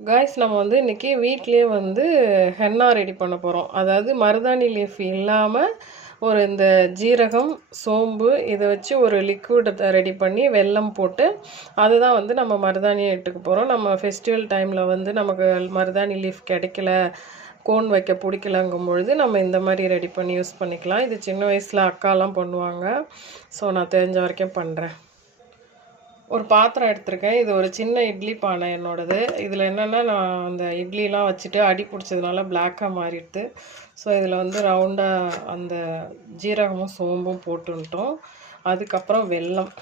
Guys நம்ம வந்து இன்றைக்கி வீட்லேயே வந்து ஹென்னா ரெடி பண்ண போகிறோம் அதாவது மருதாணி லீஃப் இல்லாமல் ஒரு இந்த ஜீரகம் சோம்பு இதை வச்சு ஒரு லிக்விட் ரெடி பண்ணி வெல்லம் போட்டு அதுதான் வந்து நம்ம மருதாணியை இட்டுக்கு போகிறோம் நம்ம ஃபெஸ்டிவல் டைமில் வந்து நமக்கு மருதாணி லீஃப் கிடைக்கல கோன் வைக்க பிடிக்கலங்கும் பொழுது நம்ம இந்த மாதிரி ரெடி பண்ணி யூஸ் பண்ணிக்கலாம். இது சின்ன வயசில் அக்காலாம் பண்ணுவாங்க. ஸோ நான் தெரிஞ்ச வரைக்கும் பண்ணுறேன் ஒரு பாத்திரம் எடுத்திருக்கேன். இது ஒரு சின்ன இட்லி பானை என்னோடது. இதில் என்னென்னா நான் அந்த இட்லிலாம் வச்சுட்டு அடி பிடிச்சதுனால பிளாக்காக மாறிடுது. ஸோ இதில் வந்து ரவுண்டாக அந்த ஜீரகமும் சோம்பும் போட்டுன்ட்டோம் அதுக்கப்புறம் வெல்லம்.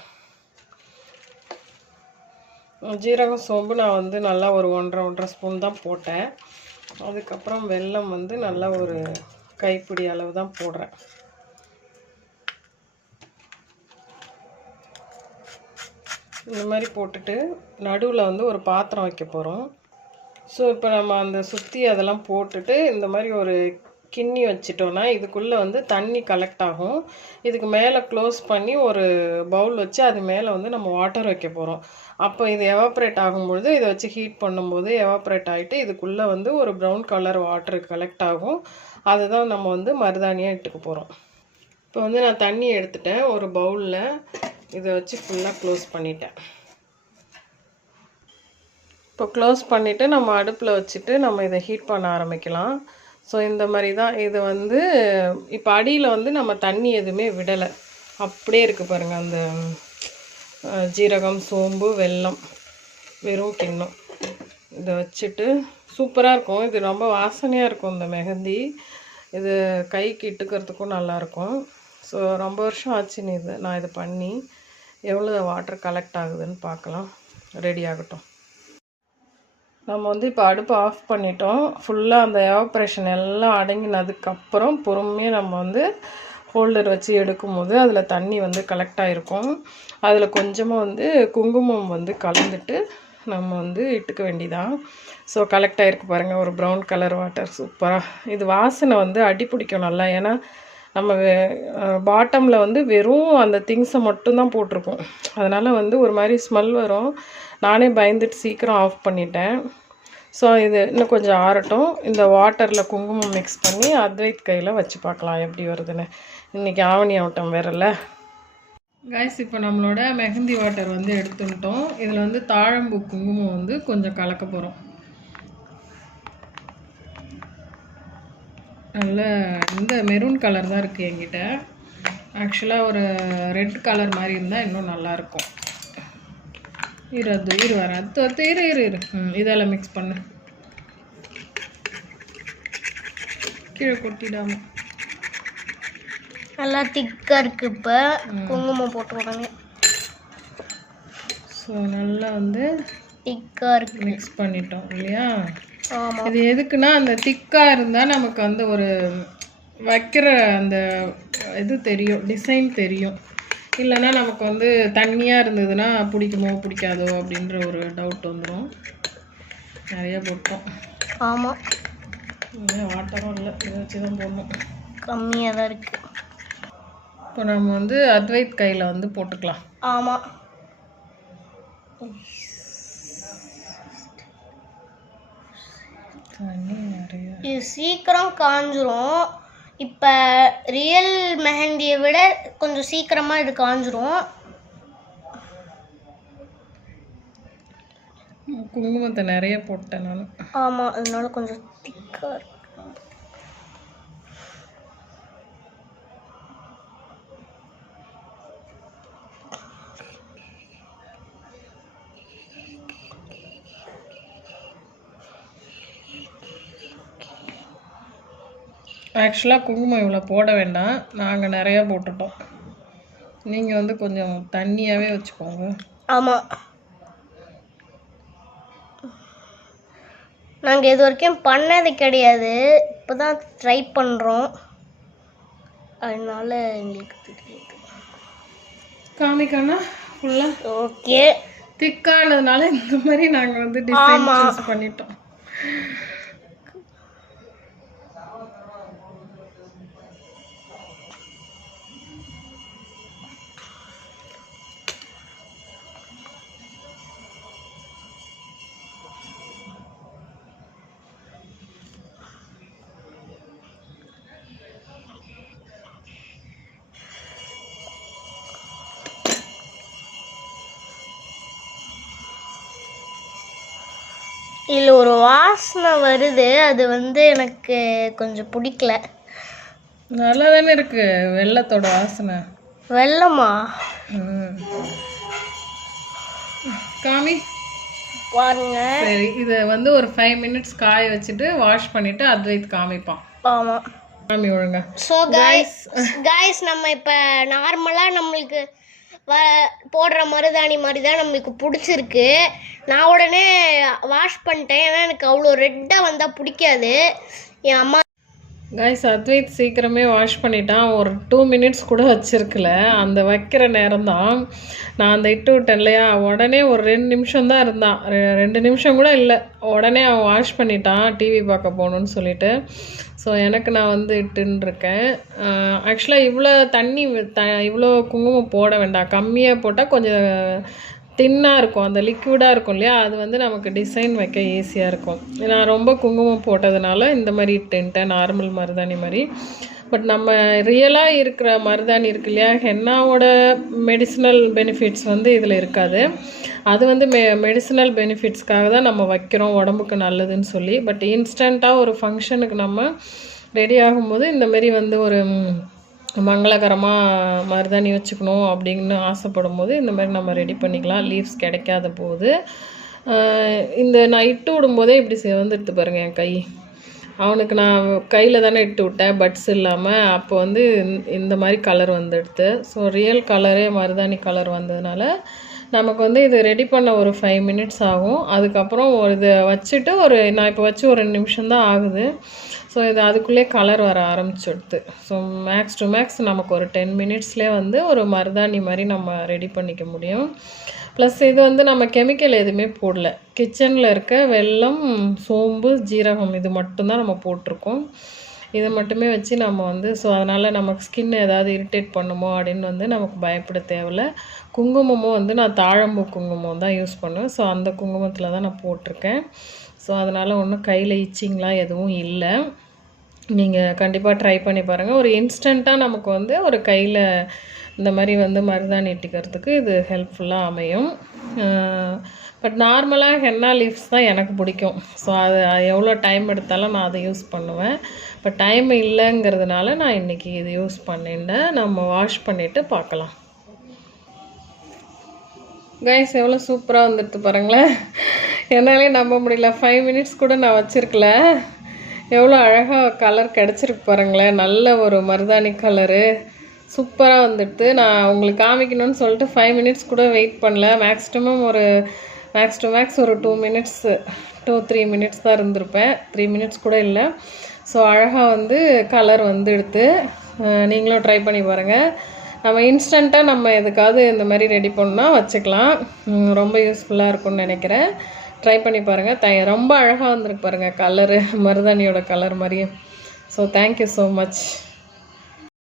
ஜீரகம் சோம்பு நான் வந்து நல்லா ஒரு ஒன்றரை ஒன்றரை ஸ்பூன் தான் போட்டேன். அதுக்கப்புறம் வெல்லம் வந்து நல்லா ஒரு கைப்பிடி அளவு தான் போடுறேன். இந்த மாதிரி போட்டுட்டு நடுவில் வந்து ஒரு பாத்திரம் வைக்க போகிறோம் ஸோ இப்போ நம்ம அந்த சுற்றி அதெல்லாம் போட்டுட்டு இந்த மாதிரி ஒரு கிண்ணி வச்சிட்டோன்னா இதுக்குள்ளே வந்து தண்ணி கலெக்ட் ஆகும். இதுக்கு மேலே க்ளோஸ் பண்ணி ஒரு பவுல் வச்சு அது மேலே வந்து நம்ம வாட்டர் வைக்க போகிறோம் அப்போ இது எவாப்ரேட் ஆகும்பொழுது இதை வச்சு ஹீட் பண்ணும்போது எவாப்ரேட் ஆகிட்டு இதுக்குள்ளே வந்து ஒரு ப்ரௌன் கலர் வாட்டர் கலெக்ட் ஆகும். அதுதான் நம்ம வந்து மருதாணியாக இட்டுக்க போகிறோம் இப்போ வந்து நான் தண்ணி எடுத்துட்டேன் ஒரு பவுலில் இதை வச்சு ஃபுல்லாக க்ளோஸ் பண்ணிட்டேன். இப்போ க்ளோஸ் பண்ணிவிட்டு நம்ம அடுப்பில் வச்சுட்டு நம்ம இதை ஹீட் பண்ண ஆரம்பிக்கலாம். ஸோ இந்த மாதிரி தான். இது வந்து இப்போ அடியில் வந்து நம்ம தண்ணி எதுவுமே விடலை. அப்படியே இருக்குது பாருங்கள் அந்த ஜீரகம் சோம்பு வெல்லம் வெறும் கிண்ணம். இதை வச்சுட்டு சூப்பராக இருக்கும். இது ரொம்ப வாசனையாக இருக்கும் இந்த மெஹந்தி. இது கைக்கு இட்டுக்கிறதுக்கும் நல்லாயிருக்கும் ஸோ ரொம்ப வருஷம் ஆச்சுன்னு இது நான் இதை பண்ணி. எவ்வளோ வாட்டர் கலெக்ட் ஆகுதுன்னு பார்க்கலாம் ரெடி ஆகட்டும். நம்ம வந்து இப்போ அடுப்பு ஆஃப் பண்ணிட்டோம். ஃபுல்லாக அந்த எவாப்ரேஷன் எல்லாம் அடங்கினதுக்கப்புறம் பொறுமையாக நம்ம வந்து ஹோல்டர் வச்சு எடுக்கும்போது அதில் தண்ணி வந்து கலெக்ட் ஆகிருக்கும் அதில் கொஞ்சமாக வந்து குங்குமம் வந்து கலந்துட்டு நம்ம வந்து இட்டுக்க வேண்டிதான். ஸோ கலெக்ட் ஆகிருக்கு பாருங்கள் ஒரு ப்ரௌன் கலர் வாட்டர் சூப்பராக இது வாசனை வந்து அடி பிடிக்கும் நல்லா. ஏன்னா நம்ம பாட்டமில் வந்து வெறும் அந்த திங்ஸை மட்டும்தான் போட்டிருக்கோம். அதனால் வந்து ஒரு மாதிரி ஸ்மெல் வரும். நானே பயந்துட்டு சீக்கிரம் ஆஃப் பண்ணிட்டேன். ஸோ இது இன்னும் கொஞ்சம் ஆறட்டும். இந்த வாட்டரில் குங்குமம் மிக்ஸ் பண்ணி அத்வைத் கையில் வச்சு பார்க்கலாம் எப்படி வருதுன்னு. இன்றைக்கி ஆவணி ஆவட்டம் வேறல்ல கைஸ் இப்போ நம்மளோட மெஹந்தி வாட்டர் வந்து எடுத்துட்டோம் இதில் வந்து தாழம்பூ குங்குமம் வந்து கொஞ்சம் கலக்க போகிறோம் நல்ல இந்த மெரூன் கலர் தான் இருக்குது என்கிட்ட. ஆக்சுவலாக ஒரு ரெட் கலர் மாதிரி இருந்தால் இன்னும் நல்லாயிருக்கும் இரு அது இரு வர அது அது இரு இரு இரு. ம் இதெல்லாம் மிக்ஸ் பண்ணு. கீழே கொட்டிடாம. நல்லா திக்காக இருக்குது இப்போ. குங்குமம் போட்டு விடுங்க. ஸோ நல்லா வந்து திக்காக இருக்கு. மிக்ஸ் பண்ணிட்டோம் இல்லையா? இது எதுக்குன்னா அந்த திக்காக இருந்தால் நமக்கு வந்து ஒரு வைக்கிற அந்த இது தெரியும் டிசைன் தெரியும். இல்லைன்னா நமக்கு வந்து தண்ணியாக இருந்ததுன்னா பிடிக்குமோ பிடிக்காதோ அப்படின்ற ஒரு டவுட் வந்துடும் நிறைய போட்டோம். ஆமாம் வாட்டரும் இல்லை இதை வச்சு தான் போடணும். கம்மியாக தான் இருக்குது இப்போ நம்ம வந்து அத்வைத் கையில் வந்து போட்டுக்கலாம். ஆமாம் தண்ணி நிறைய இது சீக்கிரம் காஞ்சிரும். இப்போ ரியல் மெஹந்தியை விட கொஞ்சம் சீக்கிரமாக இது காஞ்சிரும். குங்குமத்தை நிறைய போட்டேன் நான் ஆமாம் அதனால கொஞ்சம் திக்காக இருக்கு. ஆக்சுவலாக குங்குமம் இவ்வளோ போட வேண்டாம். நாங்கள் நிறையா போட்டுட்டோம். நீங்கள் வந்து கொஞ்சம் தண்ணியாகவே வச்சுக்கோங்க. ஆமாம் நாங்கள் இது வரைக்கும் பண்ணது கிடையாது. இப்போ தான் ட்ரை பண்ணுறோம் அதனால எங்களுக்கு தெரியுது. காமிக்கண்ணா ஃபுல்லாக ஓகே திக்கானதுனால இந்த மாதிரி நாங்கள் வந்து டிசைன் பண்ணிட்டோம். இதில் ஒரு வாசனை வருது. அது வந்து எனக்கு கொஞ்சம் பிடிக்கல. நல்லா தானே இருக்கு வெள்ளத்தோட வாசனை. வெள்ளமா. காமி. பாருங்க. சரி இதை வந்து ஒரு ஃபைவ் மினிட்ஸ் காய வச்சுட்டு வாஷ் பண்ணிட்டு அத்வைத் காமிப்பான். ஆமாம் காமி ஒழுங்கா. ஸோ காய்ஸ் காய்ஸ் நம்ம இப்போ நார்மலாக நம்மளுக்கு வ போடுற மருதாணி மாதிரி தான் நம்மளுக்கு பிடிச்சிருக்கு. நான் உடனே வாஷ் பண்ணிட்டேன். ஏன்னா எனக்கு அவ்வளோ ரெட்டாக வந்தால் பிடிக்காது. என் அம்மா கைஸ் அத்வைத் சீக்கிரமே வாஷ் பண்ணிட்டான். ஒரு டூ மினிட்ஸ் கூட வச்சிருக்கல. அந்த வைக்கிற நேரம் தான் நான் அந்த இட்டு விட்டேன் இல்லையா? உடனே ஒரு ரெண்டு நிமிஷம் தான் இருந்தான். ரெண்டு நிமிஷம் கூட இல்லை. உடனே அவன் வாஷ் பண்ணிட்டான். டிவி பார்க்க போகணுன்னு சொல்லிட்டு. ஸோ எனக்கு நான் வந்து இட்டுன்னு இருக்கேன் ஆக்சுவலாக இவ்வளோ தண்ணி த இவ்வளோ குங்குமம் போட வேண்டாம். கம்மியாக போட்டால் கொஞ்சம் தின்னாக இருக்கும். அந்த லிக்விடாக இருக்கும் இல்லையா? அது வந்து நமக்கு டிசைன் வைக்க ஈஸியாக இருக்கும். நான் ரொம்ப குங்குமம் போட்டதுனால இந்த மாதிரி இட்டுன்ட்டேன். நார்மல் மருதாணி மாதிரி. பட் நம்ம ரியலாக இருக்கிற மருதாணி இருக்கு இல்லையா? ஹென்னாவோட மெடிசினல் பெனிஃபிட்ஸ் வந்து இதில் இருக்காது. அது வந்து மெ மெடிசினல் பெனிஃபிட்ஸ்க்காக தான் நம்ம வைக்கிறோம் உடம்புக்கு நல்லதுன்னு சொல்லி. பட் இன்ஸ்டண்ட்டாக ஒரு ஃபங்க்ஷனுக்கு நம்ம ரெடி ஆகும்போது இந்தமாரி வந்து ஒரு மங்களகரமாக மருதாணி வச்சுக்கணும் அப்படின்னு ஆசைப்படும் போது இந்த மாதிரி நம்ம ரெடி பண்ணிக்கலாம். லீவ்ஸ் கிடைக்காத போது. இந்த நான் இட்டு விடும்போதே இப்படி சிவந்துடுது பாருங்கள் என் கை. அவனுக்கு நான் கையில் தானே இட்டு விட்டேன் பட்ஸ் இல்லாமல் அப்போ வந்து இந்த- மாதிரி கலர் வந்துடுது ஸோ ரியல் கலரே மருதாணி கலர் வந்ததுனால நமக்கு வந்து இது ரெடி பண்ண ஒரு ஃபைவ் மினிட்ஸ் ஆகும். அதுக்கப்புறம் ஒரு இதை வச்சுட்டு ஒரு நான் இப்போ வச்சு ஒரு ரெண்டு நிமிஷம் தான் ஆகுது. ஸோ இது அதுக்குள்ளே கலர் வர ஆரம்பிச்சுடுது. ஸோ மேக்ஸ் டு மேக்ஸ் நமக்கு ஒரு டென் மினிட்ஸ்லேயே வந்து ஒரு மருதாணி மாதிரி நம்ம ரெடி பண்ணிக்க முடியும். ப்ளஸ் இது வந்து நம்ம கெமிக்கல் எதுவுமே போடல. கிச்சனில் இருக்க வெல்லம் சோம்பு ஜீரகம் இது மட்டும்தான் நம்ம போட்டிருக்கோம். இதை மட்டுமே வச்சு நம்ம வந்து ஸோ அதனால் நமக்கு ஸ்கின் ஏதாவது இரிட்டேட் பண்ணுமோ அப்படின்னு வந்து நமக்கு பயப்பட தேவையில்ல. குங்குமமும் வந்து நான் தாழம்பூ குங்குமம் தான் யூஸ் பண்ணுவேன். ஸோ அந்த குங்குமத்தில் தான் நான் போட்டிருக்கேன். ஸோ அதனால் ஒன்றும் கையில் இச்சிங்லாம் எதுவும் இல்லை. நீங்கள் கண்டிப்பாக ட்ரை பண்ணி பாருங்கள் ஒரு இன்ஸ்டண்ட்டாக நமக்கு வந்து ஒரு கையில் இந்த மாதிரி வந்து மருதாணி இட்டிக்கிறதுக்கு இது ஹெல்ப்ஃபுல்லாக அமையும். பட் நார்மலாக ஹென்னா லீவ்ஸ் தான் எனக்கு பிடிக்கும். ஸோ அது எவ்வளோ டைம் எடுத்தாலும் நான் அதை யூஸ் பண்ணுவேன். பட் டைம் இல்லைங்கிறதுனால நான் இன்றைக்கி இது யூஸ் பண்ணிட்டேன் நம்ம வாஷ் பண்ணிவிட்டு பார்க்கலாம். கைஸ் எவ்வளோ சூப்பராக வந்துடுது பாருங்களேன். என்னாலே நம்ப முடியல. ஃபைவ் மினிட்ஸ் கூட நான் வச்சுருக்கல. எவ்வளோ அழகாக கலர் கிடச்சிருக்கு பாருங்களேன். நல்ல ஒரு மருதாணி கலரு சூப்பராக வந்துடுது நான் உங்களுக்கு காமிக்கணும்னு சொல்லிட்டு ஃபைவ் மினிட்ஸ் கூட வெயிட் பண்ணல. மேக்ஸிமம் ஒரு மேக்ஸ் டு மேக்ஸ் ஒரு two minutes two three minutes தான் இருந்திருப்பேன். த்ரீ மினிட்ஸ் கூட இல்லை. ஸோ அழகாக வந்து கலர் வந்து எடுத்து நீங்களும் ட்ரை பண்ணி பாருங்கள் நம்ம இன்ஸ்டண்ட்டாக நம்ம எதுக்காவது இந்த மாதிரி ரெடி பண்ணால் வச்சுக்கலாம். ரொம்ப யூஸ்ஃபுல்லாக இருக்கும்னு நினைக்கிறேன். ட்ரை பண்ணி பாருங்கள் த ரொம்ப அழகாக வந்திருக்கு பாருங்கள் கலரு மருதாணியோட கலர் மாதிரியும் so thank you so much